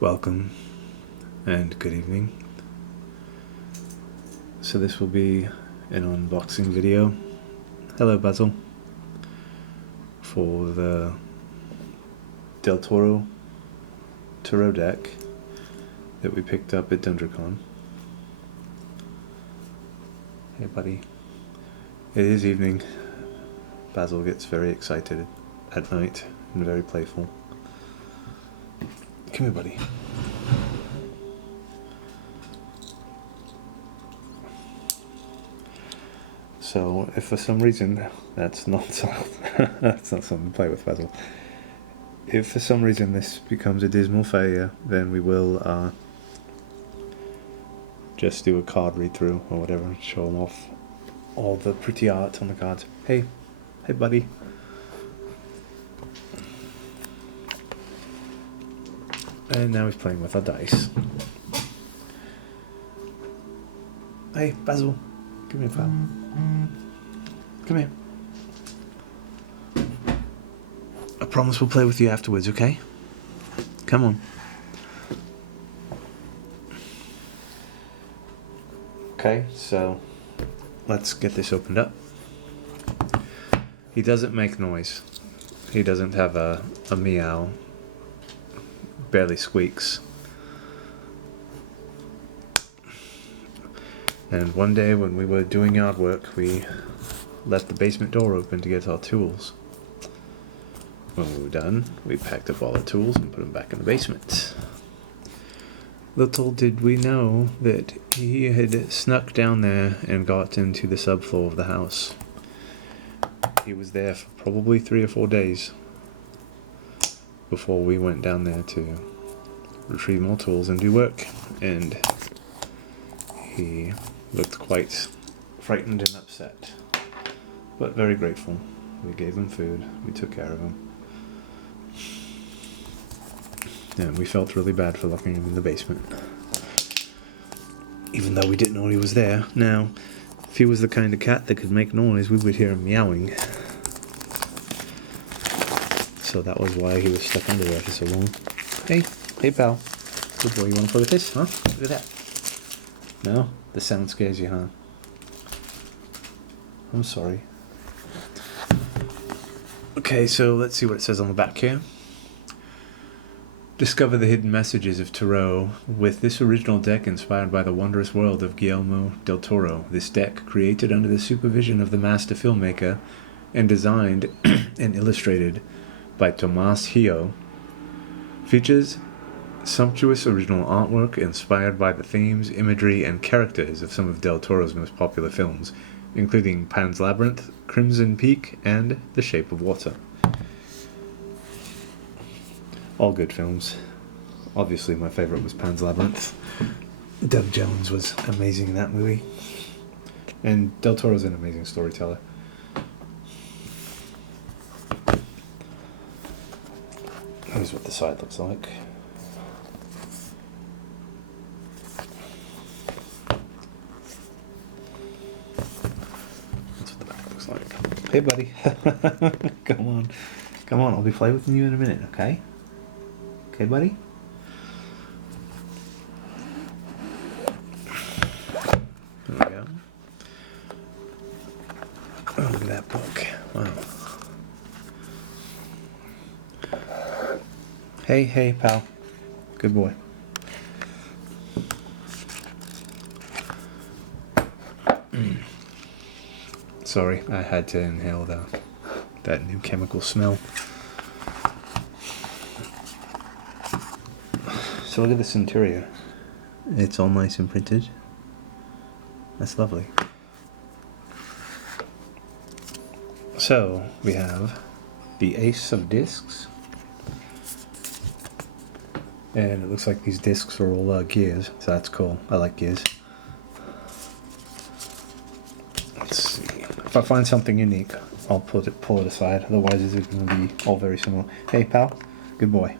Welcome and good evening. So this will be an unboxing video. Hello Basil. For the Del Toro Tarot deck that we picked up at DungeonCon. Hey buddy. It is evening. Basil gets very excited at night and very playful. Come here, buddy. So, if for some reason that's not something to play with, Basil. If for some reason this becomes a dismal failure, then we will just do a card read through or whatever, and show them off all the pretty art on the cards. Hey buddy. And now he's playing with our dice. Hey, Basil. Come here, pal. Come here. I promise we'll play with you afterwards, okay? Come on. Okay, so let's get this opened up. He doesn't make noise. He doesn't have a meow. Barely squeaks. And one day when we were doing yard work, we left the basement door open to get our tools. When we were done, we packed up all the tools and put them back in the basement. Little did we know that he had snuck down there and got into the subfloor of the house. He was there for probably 3 or 4 days before we went down there to retrieve more tools and do work, and he looked quite frightened and upset, but very grateful. We gave him food, we took care of him, and we felt really bad for locking him in the basement, even though we didn't know he was there. Now, if he was the kind of cat that could make noise, we would hear him meowing. So that was why he was stuck under there for so long. Hey pal. Good boy, you wanna play with this, huh? Look at that. No? The sound scares you, huh? I'm sorry. Okay, so let's see what it says on the back here. Discover the hidden messages of Tarot with this original deck inspired by the wondrous world of Guillermo Del Toro. This deck, created under the supervision of the master filmmaker and designed and illustrated by Tomas Hio, features sumptuous original artwork inspired by the themes, imagery, and characters of some of Del Toro's most popular films, including Pan's Labyrinth, Crimson Peak, and The Shape of Water. All good films. Obviously my favourite was Pan's Labyrinth. Doug Jones was amazing in that movie. And Del Toro's an amazing storyteller. Here's what the side looks like. That's what the back looks like. Hey buddy. Come on, I'll be playing with you in a minute, okay? Okay, buddy? There we go. Oh, look at that book. Wow. Hey, pal. Good boy. Sorry, I had to inhale that new chemical smell. So look at this interior. It's all nice and printed. That's lovely. So we have the Ace of Discs. And it looks like these discs are all gears, so that's cool. I like gears. Let's see. If I find something unique, I'll pull it aside. Otherwise, it's going to be all very similar. Hey, pal. Good boy.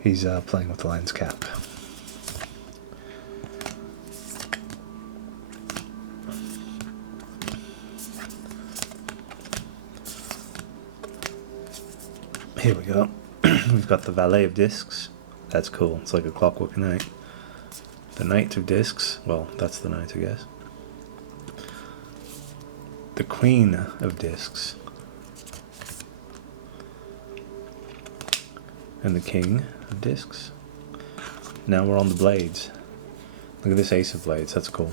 He's playing with the lion's cap. Here we go. We've got the Valet of Discs. That's cool. It's like a clockwork knight. The Knight of Discs. Well, that's the knight, I guess. The Queen of Discs. And the King of Discs. Now we're on the blades. Look at this Ace of Blades. That's cool.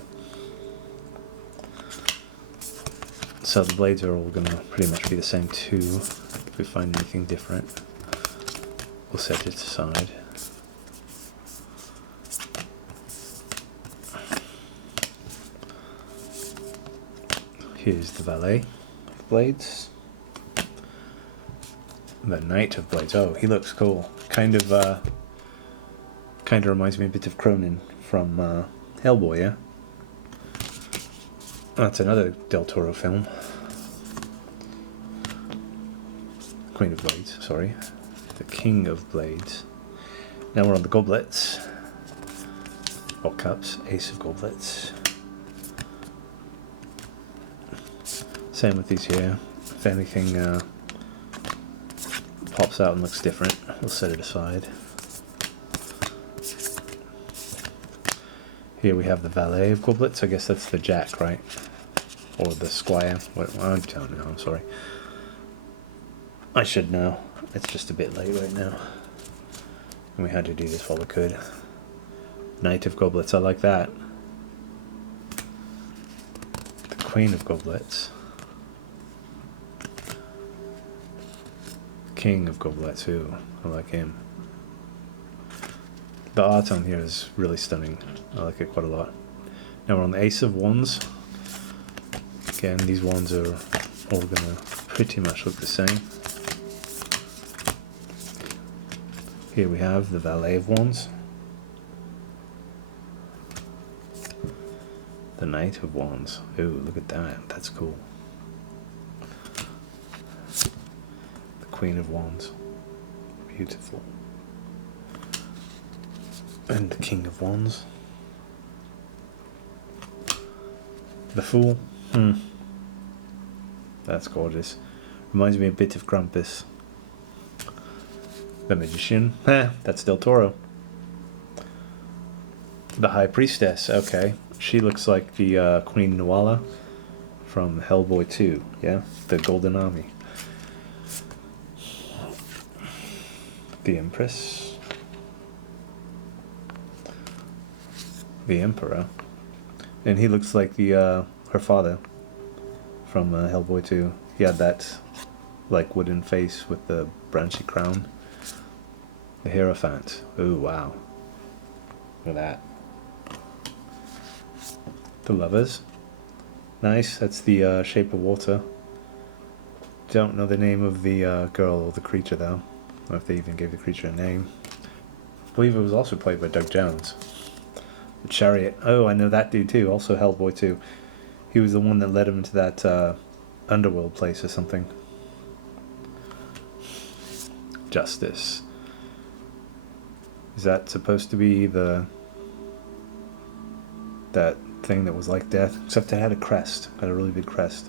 So the blades are all going to pretty much be the same too. If we find anything different, we'll set it aside. Here's the Valet of Blades. The Knight of Blades. Oh, he looks cool. Kind of reminds me a bit of Cronin from Hellboy, yeah? That's another Del Toro film. Queen of Blades, sorry. The King of Blades. Now we're on the goblets. Or cups. Ace of goblets. Same with these here. If anything pops out and looks different, we'll set it aside. Here we have the Valet of goblets. I guess that's the Jack, right? Or the Squire. What, I don't know, I'm sorry. I should know. It's just a bit late right now. And we had to do this while we could. Knight of goblets, I like that. The Queen of goblets. King of goblets, ooh, I like him. The art on here is really stunning. I like it quite a lot. Now we're on the Ace of Wands. Again, these wands are all gonna pretty much look the same. Here we have the Valet of Wands. The Knight of Wands. Ooh, look at that. That's cool. The Queen of Wands. Beautiful. And the King of Wands. The Fool. That's gorgeous. Reminds me a bit of Krampus. The Magician. That's Del Toro. The High Priestess. Okay. She looks like the Queen Nuala from Hellboy 2. Yeah? The Golden Army. The Empress. The Emperor. And he looks like the her father from Hellboy 2. He had that like wooden face with the branchy crown. The Hierophant. Ooh, wow. Look at that. The Lovers. Nice. That's the Shape of Water. Don't know the name of the girl or the creature though. Or if they even gave the creature a name. I believe it was also played by Doug Jones. The Chariot. Oh, I know that dude too. Also Hellboy 2. He was the one that led him into that underworld place or something. Justice. Is that supposed to be that thing that was like death? Except it had a crest. Had a really big crest.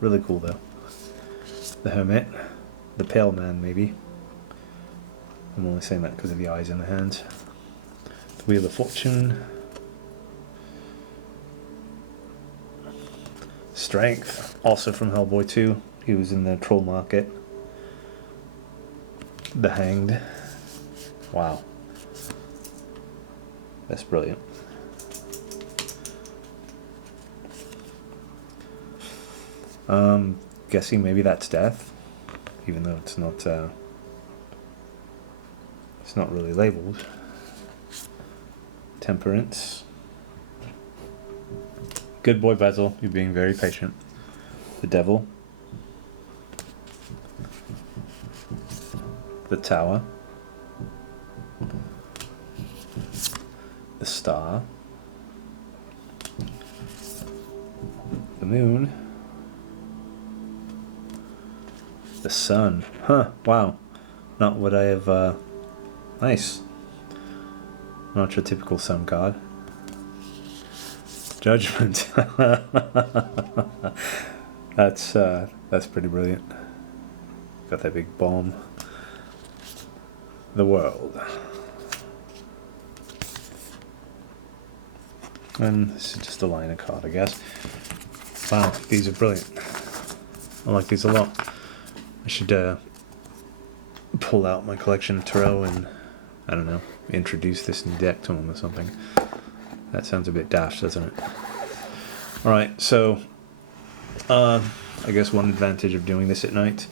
Really cool though. The Hermit. The Pale Man maybe. I'm only saying that because of the eyes and the hands. The Wheel of Fortune. Strength. Also from Hellboy 2. He was in the Troll Market. The Hanged. Wow. That's brilliant. Guessing maybe that's death, even though it's not really labeled. Temperance. Good boy, Basil. You're being very patient. The Devil. The Tower. The Star. The Moon. The Sun. Huh, wow. Not what I have, nice. Not your typical sun card. Judgment. That's pretty brilliant. Got that big bomb. the world. And this is just a liner card, I guess. Wow, these are brilliant. I like these a lot. I should pull out my collection of Tarot and, I don't know, introduce this new deck to them or something. That sounds a bit daft, doesn't it? Alright, so I guess one advantage of doing this at night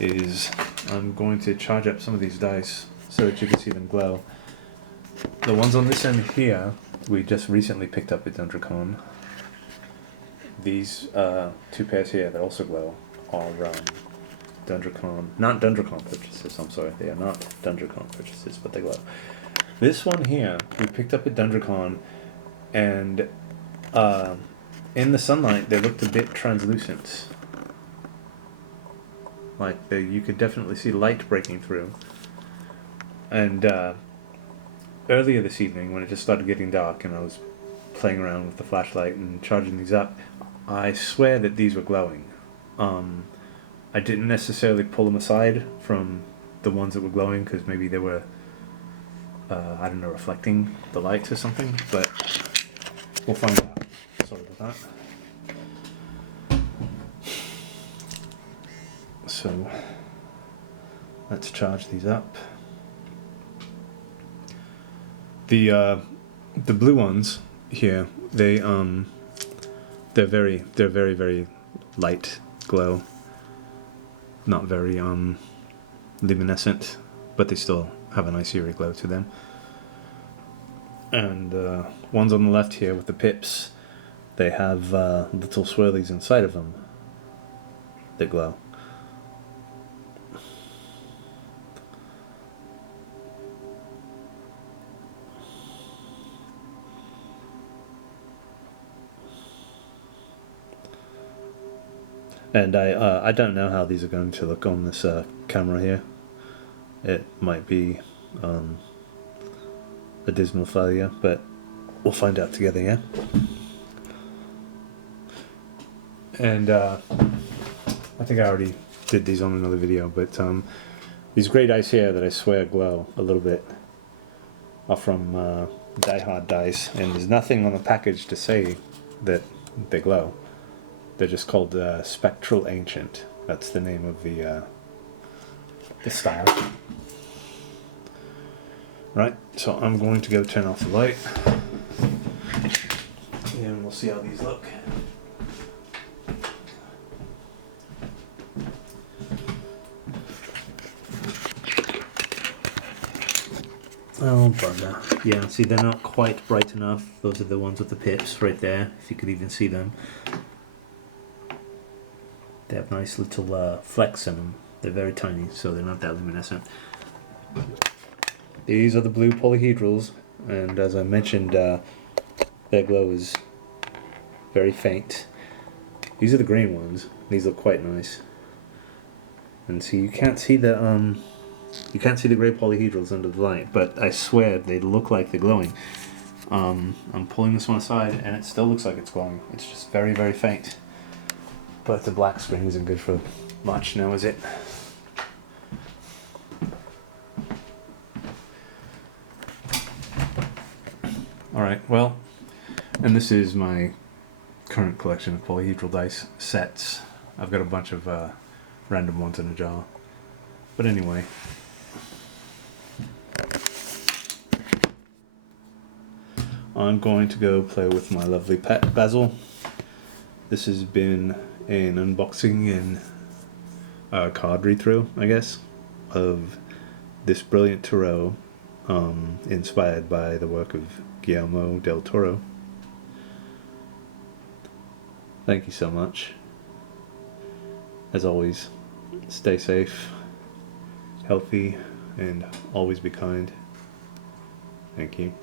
is I'm going to charge up some of these dice so that you can see them glow. The ones on this end here, we just recently picked up at Dundrakon. These two pairs here that also glow are not Dundrakon purchases, I'm sorry, they are not Dundrakon purchases, but they glow. This one here, we picked up at Dundrakon, and in the sunlight they looked a bit translucent. Like, you could definitely see light breaking through. And earlier this evening, when it just started getting dark and I was playing around with the flashlight and charging these up, I swear that these were glowing. I didn't necessarily pull them aside from the ones that were glowing because maybe they were, I don't know, reflecting the light or something, but we'll find out. Sorry about that. So, let's charge these up. The blue ones here, they're very very light glow, not very luminescent, but they still have a nice eerie glow to them. And ones on the left here with the pips, they have little swirlies inside of them that glow. And I don't know how these are going to look on this camera here. It might be a dismal failure, but we'll find out together, yeah? And I think I already did these on another video, but these grey dice here that I swear glow a little bit are from Die Hard dice, and there's nothing on the package to say that they glow. They're just called Spectral Ancient. That's the name of the style. Right, so I'm going to go turn off the light, and we'll see how these look. Oh, bugger. Yeah, see, they're not quite bright enough. Those are the ones with the pips right there, if you could even see them. They have nice little flecks in them. They're very tiny, so they're not that luminescent. These are the blue polyhedrals, and as I mentioned, their glow is very faint. These are the green ones. These look quite nice. And see, you can't see the grey polyhedrals under the light, but I swear they look like they're glowing. I'm pulling this one aside, and it still looks like it's glowing. It's just very, very faint. But the black screen isn't good for much now, is it? Alright, well, and this is my current collection of polyhedral dice sets. I've got a bunch of random ones in a jar. But anyway. I'm going to go play with my lovely pet, Basil. This has been an unboxing and a card read-through, I guess, of this brilliant tarot, inspired by the work of Guillermo Del Toro. Thank you so much. As always, stay safe, healthy, and always be kind. Thank you.